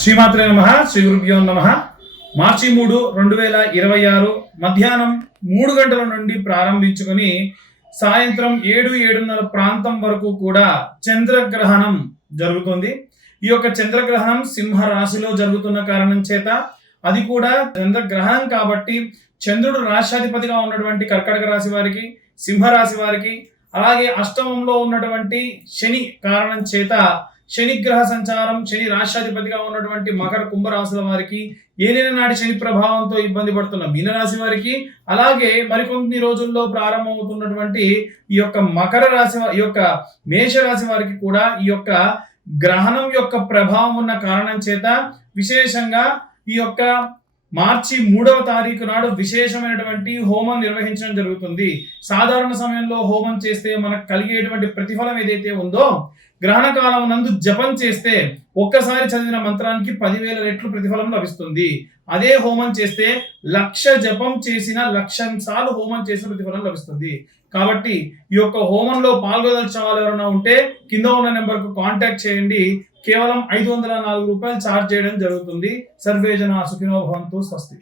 శ్రీమాత్రే నమః. శ్రీ గురుభ్యో నమః. మార్చి 3, 2026 మధ్యాహ్నం 3 గంటల నుండి ప్రారంభించుకొని సాయంత్రం 7-7:30 ప్రాంతం వరకు కూడా చంద్రగ్రహణం జరుగుతుంది. ఈ యొక్క చంద్రగ్రహణం సింహ రాశిలో జరుగుతున్న కారణం చేత, అది కూడా చంద్రగ్రహణం కాబట్టి చంద్రుడు రాశ్యాధిపతిగా ఉన్నటువంటి కర్కాటక రాశి వారికి, సింహ రాశి వారికి, అలాగే అష్టమంలో ఉన్నటువంటి శని కారణం చేత శనిగ్రహ సంచారం, శని రాశ్యాధిపతిగా ఉన్నటువంటి మకర కుంభరాశుల వారికి, ఏలిన నాటి శని ప్రభావంతో ఇబ్బంది పడుతున్న మీనరాశి వారికి, అలాగే మరికొన్ని రోజుల్లో ప్రారంభమవుతున్నటువంటి ఈ యొక్క మకర రాశి, ఈ యొక్క మేషరాశి వారికి కూడా ఈ యొక్క గ్రహణం యొక్క ప్రభావం ఉన్న కారణం చేత విశేషంగా ఈ యొక్క మార్చి 3వ తారీఖు నాడు విశేషమైనటువంటి హోమం నిర్వహించడం జరుగుతుంది. సాధారణ సమయంలో హోమం చేస్తే మనకు కలిగేటువంటి ప్రతిఫలం ఏదైతే ఉందో, గ్రహణ కాలం నందు జపం చేస్తే ఒక్కసారి చదివిన మంత్రానికి 10,000 రెట్లు ప్రతిఫలం లభిస్తుంది. అదే హోమం చేస్తే 1,00,000 జపం చేసిన 1,00,000 సార్లు హోమం చేసిన ప్రతిఫలం లభిస్తుంది. కాబట్టి ఈ యొక్క హోమంలో పాల్గొదల్చిన వాళ్ళు ఎవరైనా ఉంటే కింద ఉన్న నెంబర్కు కాంటాక్ట్ చేయండి. కేవలం 504 రూపాయలు ఛార్జ్ చేయడం జరుగుతుంది. సర్వే జనా సుఖినో భవంతు. స్వస్తి.